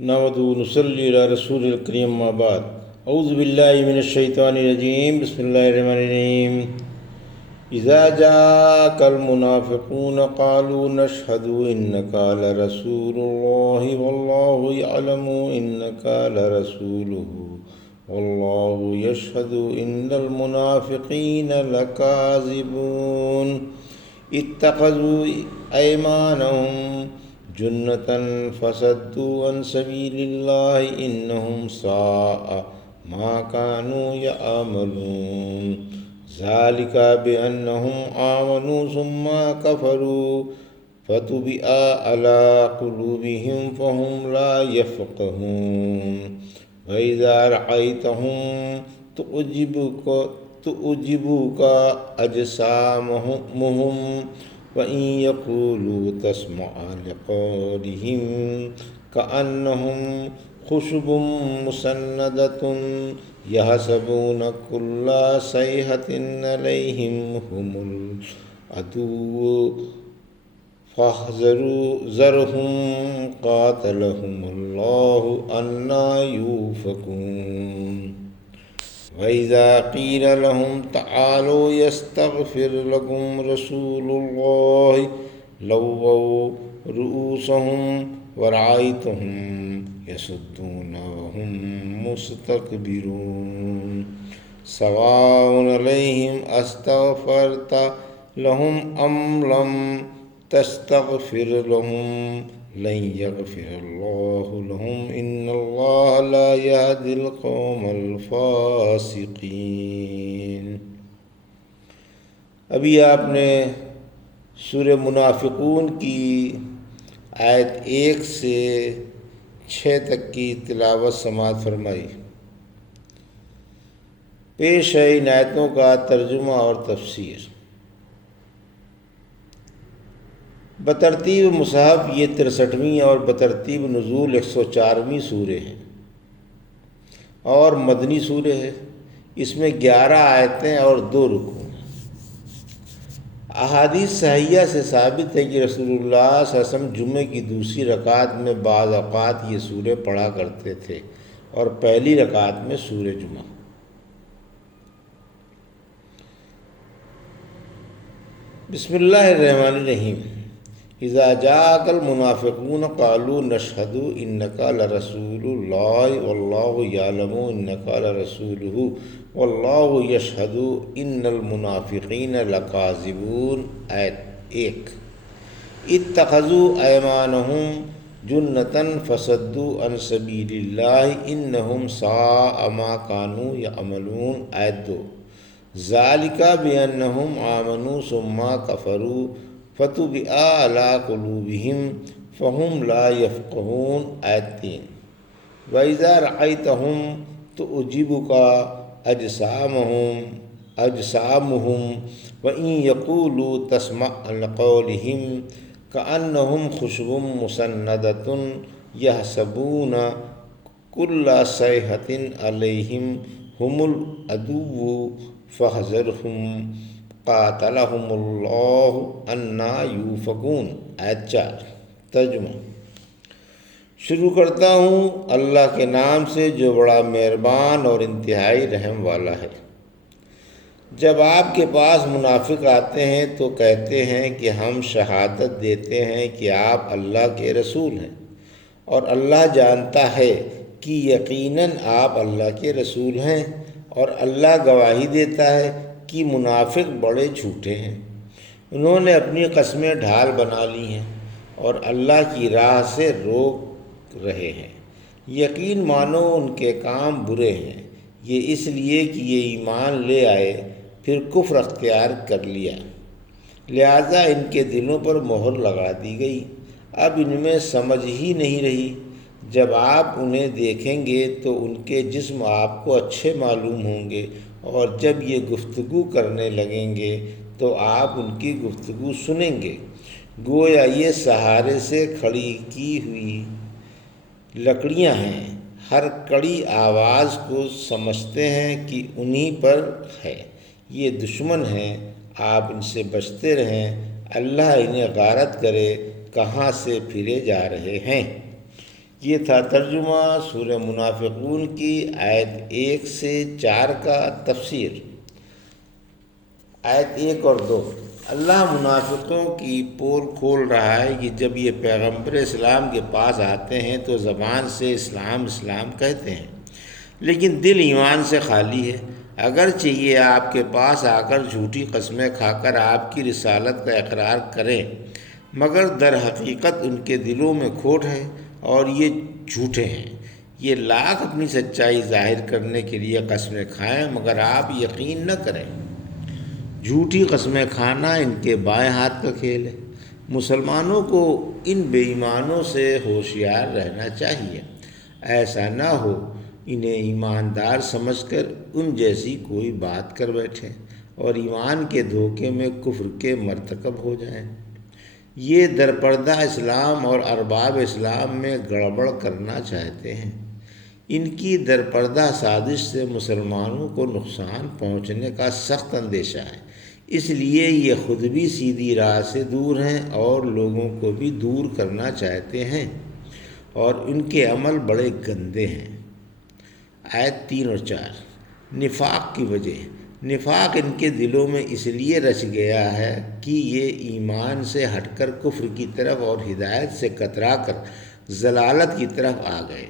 نحمده ونصلي على رسول الكريم ما بعد اعوذ بالله من الشيطان الرجيم بسم الله الرحمن الرحيم اذا جاءك المنافقون قالوا نشهد انك لرسول الله والله يعلم انك لرسوله والله يشهد ان المنافقين لكاذبون اتخذوا ايمانهم جنة فصدوا عن سبيل الله إنهم ساء ما كانوا يعملون ذلك بأنهم آمنوا ثم كفروا فتبع على قلوبهم فهم لا يفقهون وإذا رأيتهم تعجبك أجسامهم وَإِن يَقُولُوا تَسْمَعْ لِقَوْلِهِمْ كَأَنَّهُمْ خُشُبٌ مُّسَنَّدَةٌ يَحْسَبُونَ كُلَّ صَيْحَةٍ عَلَيْهِمْ هُمُ الْعَدُوُّ فاحذرهم قاتلهم الله أنى يؤفكون وَإِذَا قِيلَ لَهُمْ تَعَالَوْا يَسْتَغْفِرْ لَكُمْ رَسُولُ اللَّهِ لَوَّوْا رُءُوسَهُمْ وَرَأَيْتَهُمْ يَصُدُّونَ وَهُمْ مُسْتَكْبِرُونَ سَوَاءٌ عَلَيْهِمْ أَسْتَغْفَرْتَ لَهُمْ أَمْ لَمْ تَسْتَغْفِرْ لَهُمْ لن يغفر اللہ لهم ان اللہ لا يهدي القوم الفاسقین۔ ابھی آپ نے سورہ منافقون کی آیت 1 سے 6 تک کی تلاوت سماعت فرمائی۔ پیش ہے ان آیتوں کا ترجمہ اور تفسیر۔ بترتیب مصحف یہ 63ویں اور بترتیب نزول 104ویں سورہ ہے اور مدنی سورہ ہے۔ اس میں 11 آیتیں اور 2 رکوع ہیں۔ احادیث صحیحہ سے ثابت ہے کہ رسول اللہ صلی اللہ علیہ وسلم جمعے کی دوسری رکعت میں بعض اوقات یہ سورہ پڑھا کرتے تھے اور پہلی رکعت میں سورہ جمعہ۔ بسم اللہ الرحمن الرحیم۔ اذا جاءك المنافقون قالوا نشهد انك لرسول الله والله يعلم انك لرسوله والله يشهد ان المنافقين لكاذبون۔ آیت 1۔ اتخذوا ايمانهم جنة فصدوا عن سبيل الله انهم ساء ما كانوا يعملون۔ آیت 2۔ ذلك بأنهم آمنوا ثم كفروا فَطُبِعَ عَلَىٰ قُلُوبِهِمْ فَهُمْ لَا يَفْقَهُونَ۔ آیت 3۔ وَإِذَا رَأَيْتَهُمْ تُعْجِبُكَ أَجْسَامُهُمْ وَإِن يَقُولُوا تَسْمَعْ لِقَوْلِهِمْ كَأَنَّهُمْ خُشُبٌ مُّسَنَّدَةٌ يَحْسَبُونَ كُلَّ صَيْحَةٍ عَلَيْهِمْ هُمُ الْعَدُوُّ فاحذرهم قاتلهم اللہ انا یوفکون۔ آیت 4۔ ترجمہ۔ شروع کرتا ہوں اللہ کے نام سے جو بڑا مہربان اور انتہائی رحم والا ہے۔ جب آپ کے پاس منافق آتے ہیں تو کہتے ہیں کہ ہم شہادت دیتے ہیں کہ آپ اللہ کے رسول ہیں، اور اللہ جانتا ہے کہ یقیناً آپ اللہ کے رسول ہیں، اور اللہ گواہی دیتا ہے کہ منافق بڑے جھوٹے ہیں۔ انہوں نے اپنی قسمیں ڈھال بنا لی ہیں اور اللہ کی راہ سے روک رہے ہیں۔ یقین مانو ان کے کام برے ہیں، یہ اس لیے کہ یہ ایمان لے آئے پھر کفر اختیار کر لیا، لہٰذا ان کے دلوں پر مہر لگا دی گئی، اب ان میں سمجھ ہی نہیں رہی۔ جب آپ انہیں دیکھیں گے تو ان کے جسم آپ کو اچھے معلوم ہوں گے، اور جب یہ گفتگو کرنے لگیں گے تو آپ ان کی گفتگو سنیں گے، گویا یہ سہارے سے کھڑی کی ہوئی لکڑیاں ہیں، ہر کڑی آواز کو سمجھتے ہیں کہ انہی پر ہے، یہ دشمن ہیں، آپ ان سے بچتے رہیں، اللہ انہیں غارت کرے کہاں سے پھرے جا رہے ہیں۔ یہ تھا ترجمہ سورہ منافقون کی آیت 1 سے 4 کا تفسیر۔ آیت 1 اور 2۔ اللہ منافقوں کی پول کھول رہا ہے کہ جب یہ پیغمبر اسلام کے پاس آتے ہیں تو زبان سے اسلام اسلام کہتے ہیں، لیکن دل ایمان سے خالی ہے۔ اگرچہ یہ آپ کے پاس آ کر جھوٹی قسمیں کھا کر آپ کی رسالت کا اقرار کریں، مگر در حقیقت ان کے دلوں میں کھوٹ ہے اور یہ جھوٹے ہیں۔ یہ لاکھ اپنی سچائی ظاہر کرنے کے لیے قسمیں کھائیں مگر آپ یقین نہ کریں۔ جھوٹی قسمیں کھانا ان کے بائیں ہاتھ کا کھیل ہے۔ مسلمانوں کو ان بے ایمانوں سے ہوشیار رہنا چاہیے، ایسا نہ ہو انہیں ایماندار سمجھ کر ان جیسی کوئی بات کر بیٹھیں اور ایمان کے دھوکے میں کفر کے مرتکب ہو جائیں۔ یہ درپردہ اسلام اور ارباب اسلام میں گڑبڑ کرنا چاہتے ہیں۔ ان کی درپردہ سازش سے مسلمانوں کو نقصان پہنچنے کا سخت اندیشہ ہے، اس لیے یہ خود بھی سیدھی راہ سے دور ہیں اور لوگوں کو بھی دور کرنا چاہتے ہیں، اور ان کے عمل بڑے گندے ہیں۔ آیت 3 اور 4۔ نفاق کی وجہ۔ نفاق ان کے دلوں میں اس لیے رچ گیا ہے کہ یہ ایمان سے ہٹ کر کفر کی طرف اور ہدایت سے کترا کر ضلالت کی طرف آ گئے۔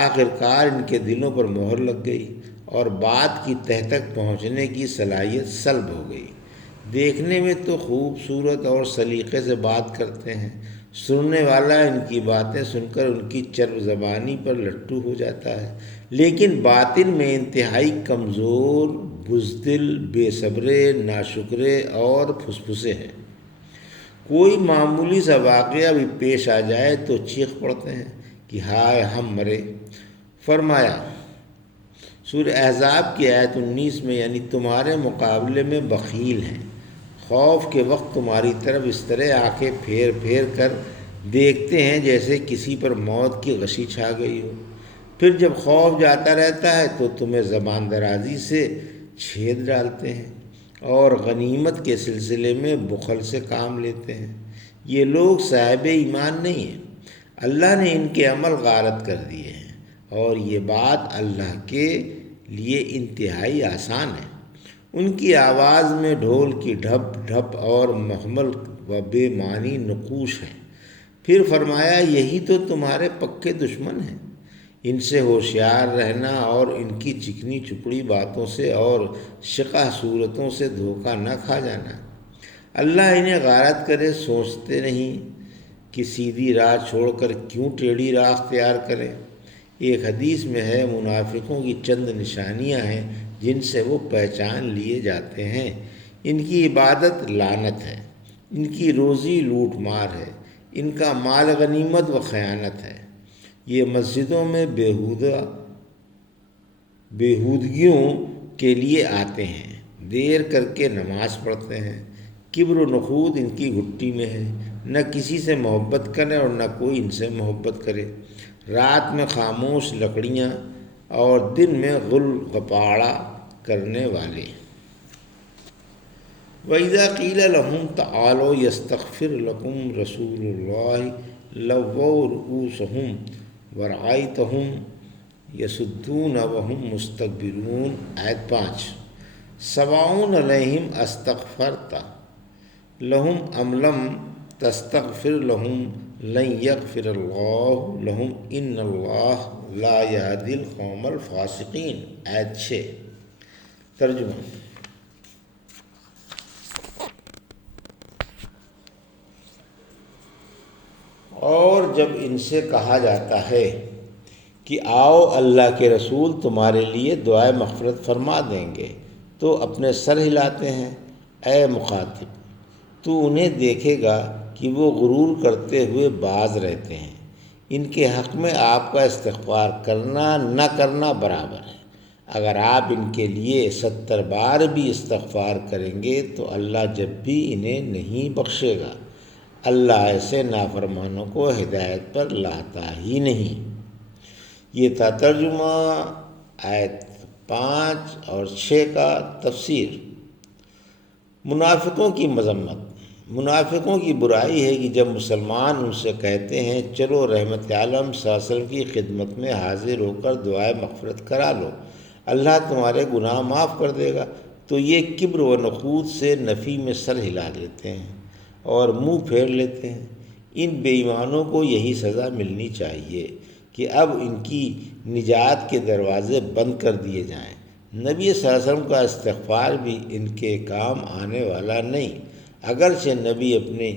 آخرکار ان کے دلوں پر مہر لگ گئی اور بات کی تہ تک پہنچنے کی صلاحیت سلب ہو گئی۔ دیکھنے میں تو خوبصورت اور سلیقے سے بات کرتے ہیں، سننے والا ان کی باتیں سن کر ان کی چرب زبانی پر لٹو ہو جاتا ہے، لیکن باطن میں انتہائی کمزور، بزدل، بے صبرے، ناشکرے اور پھسپھسے ہیں۔ کوئی معمولی سا واقعہ بھی پیش آ جائے تو چیخ پڑتے ہیں کہ ہائے ہم مرے۔ فرمایا سورہ احزاب کی آیت 19 میں، یعنی تمہارے مقابلے میں بخیل ہیں، خوف کے وقت تمہاری طرف اس طرح آنکھیں پھیر پھیر کر دیکھتے ہیں جیسے کسی پر موت کی غشی چھا گئی ہو، پھر جب خوف جاتا رہتا ہے تو تمہیں زبان درازی سے چھید ڈالتے ہیں اور غنیمت کے سلسلے میں بخل سے کام لیتے ہیں۔ یہ لوگ صاحب ایمان نہیں ہیں، اللہ نے ان کے عمل غارت کر دیے ہیں، اور یہ بات اللہ کے لیے انتہائی آسان ہے۔ ان کی آواز میں ڈھول کی ڈھپ ڈھپ اور محمل و بے معنی نقوش ہے۔ پھر فرمایا یہی تو تمہارے پکے دشمن ہیں، ان سے ہوشیار رہنا اور ان کی چکنی چپڑی باتوں سے اور شقہ صورتوں سے دھوکہ نہ کھا جانا۔ اللہ انہیں غارت کرے، سوچتے نہیں کہ سیدھی راہ چھوڑ کر کیوں ٹیڑھی راہ اختیار کریں۔ ایک حدیث میں ہے، منافقوں کی چند نشانیاں ہیں جن سے وہ پہچان لیے جاتے ہیں۔ ان کی عبادت لعنت ہے، ان کی روزی لوٹ مار ہے، ان کا مال غنیمت و خیانت ہے۔ یہ مسجدوں میں بےہودگیوں کے لیے آتے ہیں، دیر کر کے نماز پڑھتے ہیں۔ کبر و نخوت ان کی گھٹی میں ہے، نہ کسی سے محبت کریں اور نہ کوئی ان سے محبت کرے۔ رات میں خاموش لکڑیاں اور دن میں غل غپاڑہ کرنے والے۔ وَإِذَا قِيلَ لَهُمْ تَعَالَوْا يَسْتَغْفِرْ لَكُمْ رَسُولُ اللَّهِ لَوَّوْا رُءُوسَهُمْ وَرَأَيْتَهُمْ يَصُدُّونَ وَهُمْ مُسْتَكْبِرُونَ۔ آیت 5۔ سَوَاءٌ عَلَيْهِمْ أَسْتَغْفَرْتَ لَهُمْ أَمْ لَمْ تَسْتَغْفِرْ لَهُمْ لَن يَغْفِرَ اللَّهُ لَهُمْ إِنَّ اللَّهَ لَا يَهْدِي الْقَوْمَ الْفَاسِقِينَ۔ آیت 6۔ ترجمہ۔ اور جب ان سے کہا جاتا ہے کہ آؤ اللہ کے رسول تمہارے لیے دعائے مغفرت فرما دیں گے، تو اپنے سر ہلاتے ہیں۔ اے مخاطب، تو انہیں دیکھے گا کہ وہ غرور کرتے ہوئے باز رہتے ہیں۔ ان کے حق میں آپ کا استغفار کرنا نہ کرنا برابر ہے۔ اگر آپ ان کے لیے 70 بار بھی استغفار کریں گے تو اللہ جب بھی انہیں نہیں بخشے گا۔ اللہ ایسے نافرمانوں کو ہدایت پر لاتا ہی نہیں۔ یہ تھا ترجمہ آیت 5 اور 6 کا تفسیر۔ منافقوں کی مذمت۔ منافقوں کی برائی ہے کہ جب مسلمان ان سے کہتے ہیں چلو رحمت عالم صلی اللہ علیہ وسلم کی خدمت میں حاضر ہو کر دعائے مغفرت کرا لو، اللہ تمہارے گناہ معاف کر دے گا، تو یہ کبر و نخوت سے نفی میں سر ہلا لیتے ہیں اور منہ پھیر لیتے ہیں۔ ان بے ایمانوں کو یہی سزا ملنی چاہیے کہ اب ان کی نجات کے دروازے بند کر دیے جائیں۔ نبی صلی اللہ علیہ وسلم کا استغفار بھی ان کے کام آنے والا نہیں، اگرچہ نبی اپنے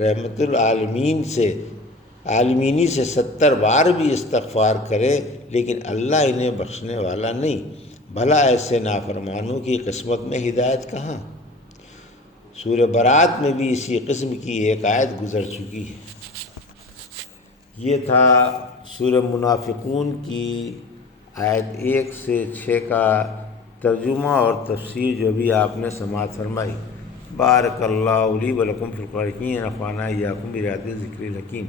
رحمت العالمین سے عالمینی سے 70 بار بھی استغفار کرے لیکن اللہ انہیں بخشنے والا نہیں۔ بھلا ایسے نافرمانوں کی قسمت میں ہدایت کہاں؟ سورہ برات میں بھی اسی قسم کی ایک آیت گزر چکی ہے۔ یہ تھا سورہ منافقون کی آیت 1 سے 6 کا ترجمہ اور تفسیر جو بھی آپ نے سماعت فرمائی۔ بارک اللہ لی و لکم فی القرآن، نفعنا ایاکم بآیات الذکر الحکیم۔